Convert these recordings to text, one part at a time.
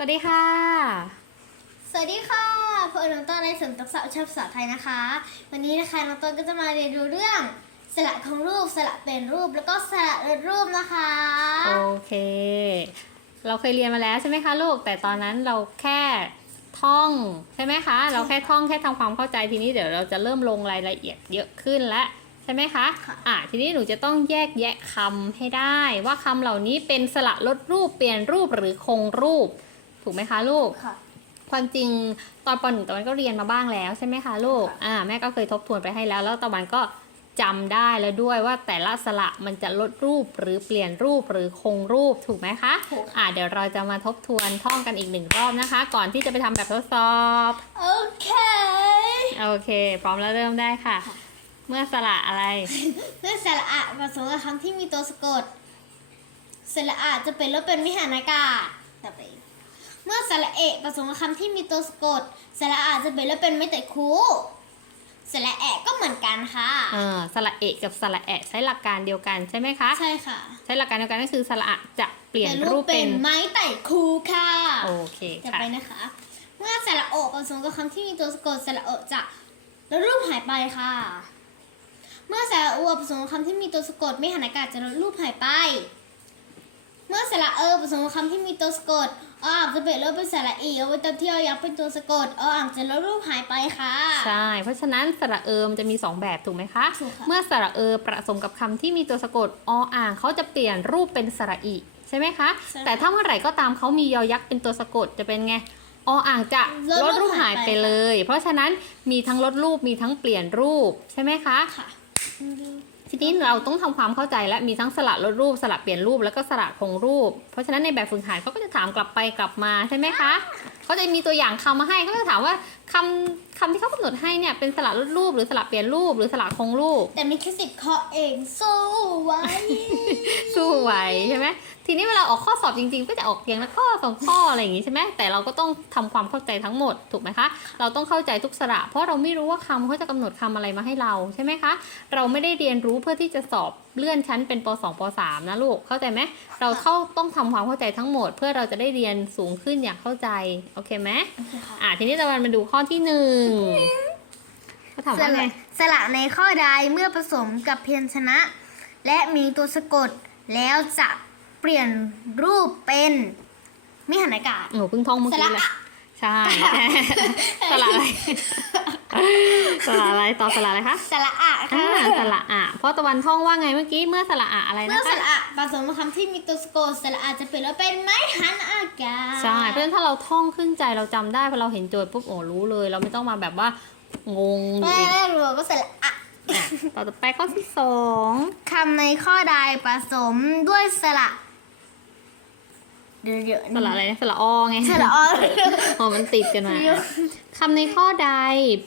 สวัสดีค่ะ สวัสดีค่ะพวกน้องต้นในสมทักษะวิชาภาษาไทยนะคะ วันนี้นะคะน้องต้นก็จะมาเรียนรู้เรื่องสระของรูปสระเป็นรูปแล้วก็สระลดรูปนะคะ โอเค เราเคยเรียนมาแล้วใช่ไหมคะลูก แต่ตอนนั้นเราแค่ท่องใช่ไหมคะ เราแค่ท่องแค่ทำความเข้าใจทีนี้เดี๋ยวเราจะเริ่มลงรายละเอียดเยอะขึ้นแล้วใช่ไหมคะค่ะ อะทีนี้หนูจะต้องแยกแยะคำให้ได้ ว่าคำเหล่านี้เป็นสระลดรูปเปลี่ยนรูปหรือคงรูป ถูกไหมคะลูก ค่ะ ความจริงตอนปหนึ่งตะวันก็เรียนมาบ้างแล้วใช่ไหมคะลูก ค่ะ อ่าแม่ก็เคยทบทวนไปให้แล้ว แล้วตะวันก็จำได้แล้วด้วยว่าแต่ละสระมันจะลดรูปหรือเปลี่ยนรูปหรือคงรูปถูกไหมคะ ถูกอ่าเดี๋ยวเราจะมาทบทวนท่องกันอีกหนึ่งรอบนะคะ ก่อนที่จะไปทำแบบทดสอบ โอเค โอเค พร้อมแล้วเริ่มได้ค่ะ ค่ะ เมื่อสระอะไร เมื่อสระอะผสมกับคำที่มีตัวสะกดสระอะจะเป็นลบเป็นวิหารอากาศต่อไป เมื่อสระเอะผสมกับคำที่มีตัวสะกดสระอะจะเป็นลบเป็นไม่แต่คูสระแอะก็เหมือนกันค่ะ เออสระเอกกับสระแอะใช้หลักการเดียวกันใช่ไหมคะใช่ค่ะใช้หลักการเดียวกันก็คือสระอะจะเปลี่ยนรูปเป็เป็นนไม้ไต่คูค่ะโอเคต่อค่ะไปนะคะ เมื่อสระโอะผสมกับคำที่มีตัวสะกดสระโอะจะลดรูปหายไปค่ะ เมื่อสระอัวผสมกับคำที่มีตัวสะกดไม่หันอากาศจะลดรูปหายไปเมื่อ สระเออผสมกับคำที่มีตัวสะกดออ่างจะเปลี่ยนรูปเป็นสระอีเอาไว้ตอนที่เอายักษ์เป็นตัวสะกดออ่างจะลดรูปหายไปค่ะ ใช่ เพราะฉะนั้นสระเออมันจะมี 2 แบบถูกไหมคะ ถูกค่ะ เมื่อสระเออผสมกับคำที่มีตัวสะกดออ่างเขาจะเปลี่ยนรูปเป็นสระอีใช่ไหมคะ ใช่แต่ถ้าเมื่อไหร่ก็ตามเขามียอยักษ์เป็นตัวสะกดจะเป็นไงออ่างจะลดรูปลดรูปหายไป เลย เพราะฉะนั้นมีทั้งลดรูปมีทั้งเปลี่ยนรูปใช่ไหมคะ ค่ะ ทีนี้เราต้องทำความเข้าใจและมีทั้งสระลดรูปสระเปลี่ยนรูปแล้วก็สระคงรูป เพราะฉะนั้นในแบบฝึกหัดเขาก็จะถามกลับไปกลับมาใช่ไหมคะเขาจะมีตัวอย่างคำมาให้เขาจะถามว่าคำ คำที่เขากำหนดให้เนี่ยเป็นสระลดรูปหรือสระเปลี่ยนรูปหรือสระคงรูป แต่มีแค่สิบข้อเองสู้ไว้ สู้ไหวใช่ไหมทีนี้เวลาออกข้อสอบจริงๆ ก็จะออกเพียงละข้อสองข้ออะไรอย่างงี้ใช่ไหมแต่เราก็ต้องทำความเข้าใจทั้งหมดถูกไหมคะ เราต้องเข้าใจทุกสระ เพราะเราไม่รู้ว่าคำเขาจะกำหนดคำอะไรมาให้เราใช่ไหมคะ เราไม่ได้เรียนรู้เพื่อที่จะสอบเลื่อนชั้นเป็นป .2 ป .3 นะลูกเข้าใจไหมเราเข้าต้องทำความเข้าใจทั้งหมด เพื่อเราจะได้เรียนสูงขึ้นอย่างเข้าใจโอเคไหมโอเคค่ะอะทีนี้ตะวันมาดูข้อที่หนึ่งเขาถามสว่าไงระสระในข้อใดเมื่อผสมกับเพียญชนะ และมีตัวสะกดแล้วจะเปลี่ยนรูปเป็นมิหันอากาศหนูเพิ่งท่องเมื่อสกี้ระเลยอะใช่สระอะไร สระอะไรต่อสระอะไรคะสระอะอ่าค่ะสระอะเพราะตะวันท่องว่าไงเมื่อกี้เมื่อสระอะอะไรเมื่นะอสคะ ระอะผสมกับคำที่มีตัวสะกดสระอะจะเปลี่ยนรูปเป็นไม้หันอากาศใช่ เพราะฉะนั้นถ้าเราท่องขึ้นใจเราจำได้พอเราเห็นโจทย์ปุ๊บโอ้รู้เลย เราไม่ต้องมาแบบว่างงอยู่แม่อีกแรกรู้ว่าสระอะอะต่อไปข้อที่สอง คำในข้อใดผสมด้วยสระ เดี๋ยวเดี๋ยวสระอะไรนะสระอไงสระออ๋อมันติดกันมาคำในข้อใด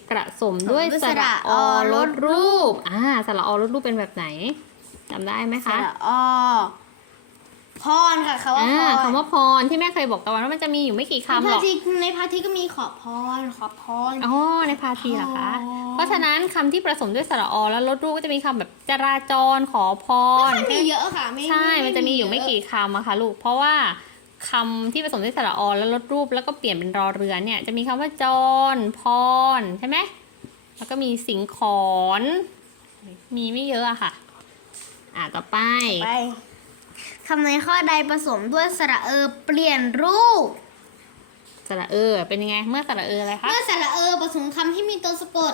ประสมด้วยสระอลดรูป อ่าสระอลดรูปเป็นแบบไหนจำได้ไหมสคะระอพรค่ะคำว่าอ่าพรคำว่าพรที่แม่เคยบอกตะวันว่ามันจะมีอยู่ไม่กี่ในคำหรพาอกทิในพาทิก็มีขอพรขอพรอ๋อในพาทีเหรอคะอ๋อเพราะฉะนั้นคำที่ผสมด้วยสระอแล้วลดรูปก็จะมีคำแบบจราจรขอพรไม่มีเยอะค่ะไม่ใช่มันจะมีอยู่ไม่กี่คำอะค่ะลูกเพราะว่า คำที่ผสมด้วยสระอแล้วลดรูปแล้วก็เปลี่ยนเป็นรอเรือนเนี่ยจะมีคำว่าจรพรใช่ไหมแล้วก็มีสิงขอนมีไม่เยอะอะค่ะ อ่าต่อไปไปคำในข้อใดผสมด้วยสระเออเปลี่ยนรูป สระเออเป็นยังไงเมื่อสระเอออะไรคะเมื่อสระเออผสมคำที่มีตัวสะกด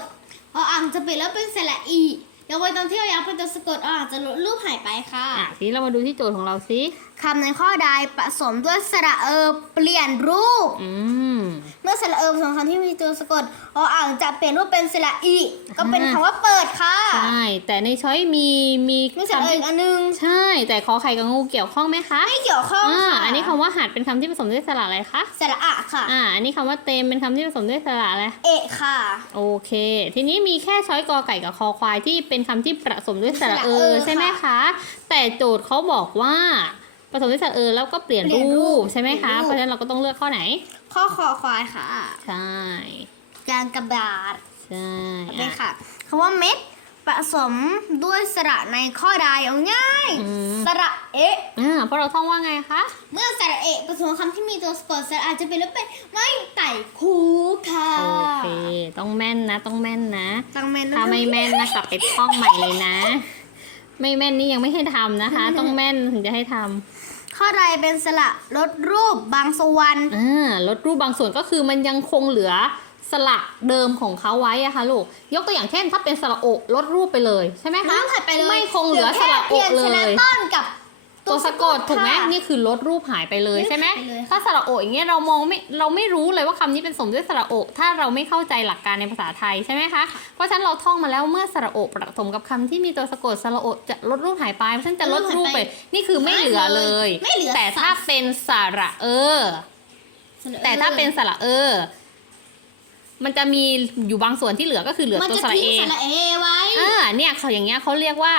ออ่างจะเปลี่ยนแล้วเป็นสระอี ยกเว้นตอนที่เอายักษ์เป็นตัวสะกดออ่างจะลดรูปหายไปค่ะ อะทีนี้เรามาดูที่โจทย์ของเราสิคำในข้อใดผสมด้วยสระเออเปลี่ยนรูป อืม เมื่อสระเออผสมคำที่มีตัวสะกดออ่างจะเปลี่ยนรูปเป็นสระอีก็เป็นคำว่าเปิดค่ะใช่ แต่ในช้อยมีมีมีสระเอออีกอันนึงใช่ แต่ขอไข่กับงูเกี่ยวข้องไหมคะไม่เกี่ยวข้องอ่าค่ะอันนี้คำว่าหัดเป็นคำที่ผสมด้วยสระอะไรคะสระอะค่ะ อ่า อันนี้คำว่าเต็มเป็นคำที่ผสมด้วยสระอะไร เอะค่ะ โอเค ทีนี้มีแค่ช้อยกอไก่กับคอควายที่เป็นคำที่ผสมด้วยสระเอสระเอออใช่ไหมค่ะคะ แต่โจทย์เขาบอกว่าผสมด้วยสระเออแล้วก็เปลี่ยนเปลี่ยนรูรูปปใช่ไหมคะเปลี่ยนรูปเพราะฉะนั้นเราก็ต้องเลือกข้อไหน ข้อคอควายค่ะ ใช่กลางกระดาษใช่เลอะยค่ะคำว่าเม็ด ผสมด้วยสระในข้อใดเอาง่ายอืม สระเอะอ่าเพราะเราท่องว่าไงคะ เมื่อสระเอะผสมคำที่มีตัวสะกดสระอาจจะเป็นแล้วเป็นไม่ไต่คูค่ะโอเค ต้องแม่นนะ ต้องแม่นนะ ตังแมนถ้าไม่แม่นนะกลับไปท่องใหม่เลยนะ ไม่แม่นนี่ยังไม่ให้ทำนะคะ ต้องแม่นถึงจะให้ทำข้อใดเป็นสระลดรูปบางส่วน อ่าลดรูปบางส่วนก็คือมันยังคงเหลือ สระเดิมของเขาไว้อะค่ะลูก ยกตัวอย่างเช่น ถ้าเป็นสระโอกลดรูปไปเลยใช่ไหมไม่คะต้องถ่ายไปเลยไม่คงเหลือสระโอกเลพีงแค่ยชนะต้นกับตัวสะกดถูกไหมค่ะนี่คือลดรูปหายไปเลยใช่ไหมหายไปเลยค่ะถ้าสระโออย่างเงี้ยเรามองไม่เราไม่รู้เลยว่าคำนี้เป็นสมด้วยสระโอถ้าเราไม่เข้าใจหลักการในภาษาไทยใช่ไหมคะเพราะฉะนั้นเราท่องมาแล้วเมื่อสระโอผสมกับคำที่มีตัวสะกดสระโอจะลดรูปหายไปเพราะฉะนั้นจะลดรูปไปนี่คือไม่เหลือเลยไม่เหลือแต่ถ้าเป็นสระเออแต่ถ้าเป็นสระเออ มันจะมีอยู่บางส่วนที่เหลือก็คือเหลือมันตัวจะสระทิ้งเอสระเอไว้อ่าเนี่ยเขาอย่างเงี้ยเขาเรียกว่า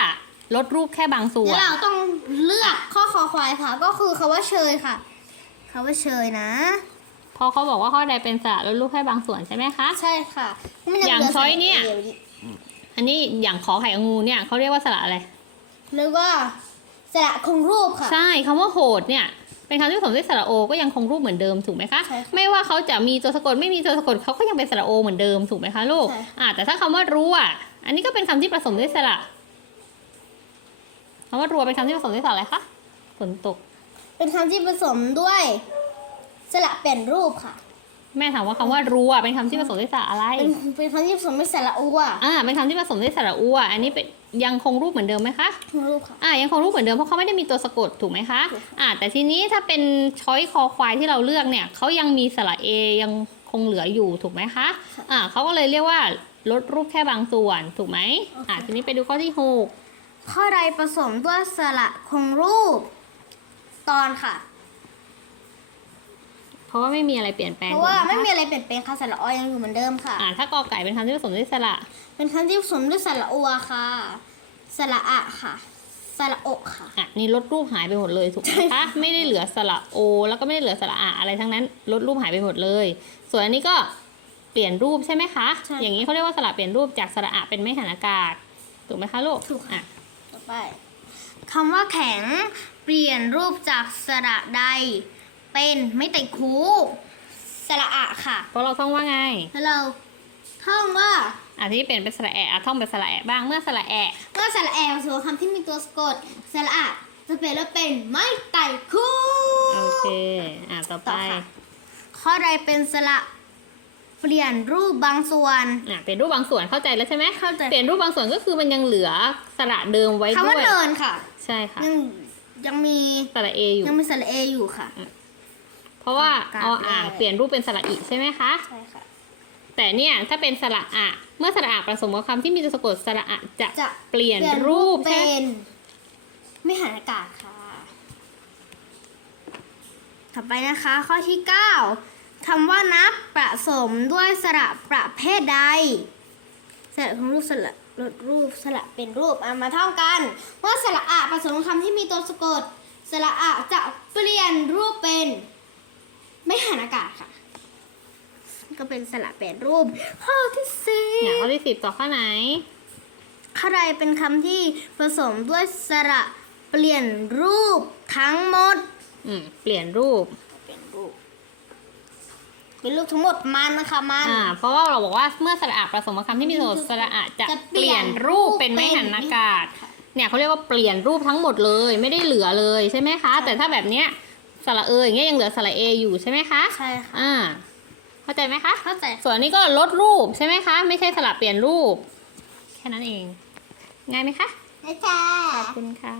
ลดรูปแค่บางส่วแล้น วเราต้องเลือกข้อคอควายค่ะ ก็คือคาว่าเชยค่ะคาว่าเชยนะ พอเขาบอกว่าข้อใดเป็นสระลดรูปแค่บางส่วนใช่ไหมคะ ใช่ค่ะมันอย่างเหลืช้อยเนี่ย สระ A อันนี้อย่างขอไข่งูเนี่ยเขาเรียกว่าสระอะไรเรียกว่าสระคงรูปค่ะ ใช่คำว่าโหดเนี่ย เป็นคำที่ผสมด้วยสระโอก็ยังคงรูปเหมือนเดิมถูกไหมคะใช่ค่ะไม่ว่าเขาจะมีตัวสะกดไม่มีตัวสะกดเขาก็ยังเป็นสระโอเหมือนเดิมถูกไหมคะลูกใช่อ่าแต่ถ้าคำว่ารู้อะอันนี้ก็เป็นคำที่ผสมด้วยสระคำว่ารัวเป็นคำที่ผสมด้วยสระอะไรคะฝนตก เป็นคำที่ผสมด้วยสระเปลี่ยนรูปค่ะ แม่ถามว่าคำว่ารู้อะเป็นคำที่ผสมด้วยสระอะไร เป็นเป็นคำที่ผสมด้วยสระอัวอ่า เป็นคำที่ผสมด้วยสระอูอะอันนี้เป็นยังคงรูปเหมือนเดิมไหมคะคงรูปค่ะ อ่ายังคงรูปเหมือนเดิมเพราะเขาไม่ได้มีตัวสะกดถูกไหมคะ ถูกค่ะ อ่าแต่ทีนี้ถ้าเป็นช้อยคอควายที่เราเลือกเนี่ยเขายังมีสระเอยังคงเหลืออยู่ถูกไหมคะอ่าเขาก็เลยเรียกว่าลดรูปแค่บางส่วนถูกไหมอ่าทีนี้ไปดูข้อที่หกข้อใดผสมด้วยสระคงรูป ตอนค่ะ เพราะว่าไม่มีอะไรเปลี่ยนแปลงเพราะว่าถูกหไม่มีคะอะไรเปลี่ยนแปลงค่ะสระอยังอยู่เหมือนเดิมค่ะ อ่าถ้ากอไก่เป็นคำที่ผสมด้วยสระ เป็นคำที่ผสมด้วยสระอัวค่ะ สระอะค่ะ สระอกค่ะ อะนี่ลดรูปหายไปหมดเลยถูกไหมคะไม่ได้เหลือสระโอ แล้วก็ไม่ได้เหลือสระอะอะไรทั้งนั้นลดรูปหายไปหมดเลย ส่วนอันนี้ก็เปลี่ยนรูปใช่ไหมคะ ใช่ อย่างนี้เขาเรียกว่าสระเปลี่ยนรูปจากสระอะเป็นไม่หันอากาศถูกไหมคะลูกถูกค่ะ อะ ต่อไปคำว่าแข็งเปลี่ยนรูปจากสระใด เป็นไม่ติดคูสระอะค่ะเพราะเราท่องว่าไง แล้วเราท่องว่าอะที่เปลี่ยนเป็นสระแอะอะท่องเป็นสระแอะบ้างเมื่อสระแอะเมื่อสระแอลส่วนคำที่มีตัวสะกดสระอะจะเปลี่ยนแล้วเป็นไม่ไต่คูโอเคอะต่อไปต่อค่ะข้อใดเป็นสระเปลี่ยนรูปบางส่วน อะเปลี่ยนรูปบางส่วนเข้าใจแล้วใช่ไหมเข้าใจ เปลี่ยนรูปบางส่วนก็คือมันยังเหลือสระเดิมไว้คำด้ว่าวยเดินค่ะ ใช่ค่ะยังยังมีสระเออยู่ ยังมีสระเออยู่ค่ะเพ ราะว่าการเอาอ่างได้เปลี่ยนรูปเป็นสระอีใช่ไหมคะ ใช่ค่ะ แต่เนี่ยถ้าเป็นสระอะ เมื่อสระอะผสมกับคำที่มีตัวสะกดสระอะจะจะเปลี่ยนเปลี่ยนรูปเป็ใช่ไหมนไม่หันอากาศค่ะ ต่อไปนะคะ ข้อที่9คำว่านับผสมด้วยสระประเภทใด สระของรูปสระลดรูปสระเป็นรูปเอามาท่องกันเมื่อสระอะผสมกับคำที่มีตัวสะกด สระอะจะเปลี่ยนรูปเป็น ไม่หันอากาศค่ะ ก็เป็นสระเปลี่ยนรูป ข้อที่สี่เนี่ยข้อที่สิบต่อข้อไหนข้อใดเป็นคำที่ผสมด้วยสระเปลี่ยนรูปทั้งหมด อืม เปลี่ยนรูป เปลี่ยนรูป เป็นรูปทั้งหมดมันนะคะมัน อ่า เพราะว่าเราบอกว่าเมื่อสระอะผสมกับคำที่มีตัวสระอะจะจะเปลี่ยนรูปเป็นไม่หันอากาศ เนี่ยเขาเรียกว่าเปลี่ยนรูปทั้งหมดเลย ไม่ได้เหลือเลยใช่ไหมคะ แต่ถ้าแบบเนี้ย สระเอออย่างเงี้ยยังเหลือสระเออยู่ใช่ไหมคะใช่ค่ะอ่าเข้าใจไหมคะเข้าใจส่วนอันนี้ก็ลดรูปใช่ไหมคะ ไม่ใช่สลับเปลี่ยนรูป แค่นั้นเอง ง่ายไหมคะนะจ๊ะขอบคุณค่ะ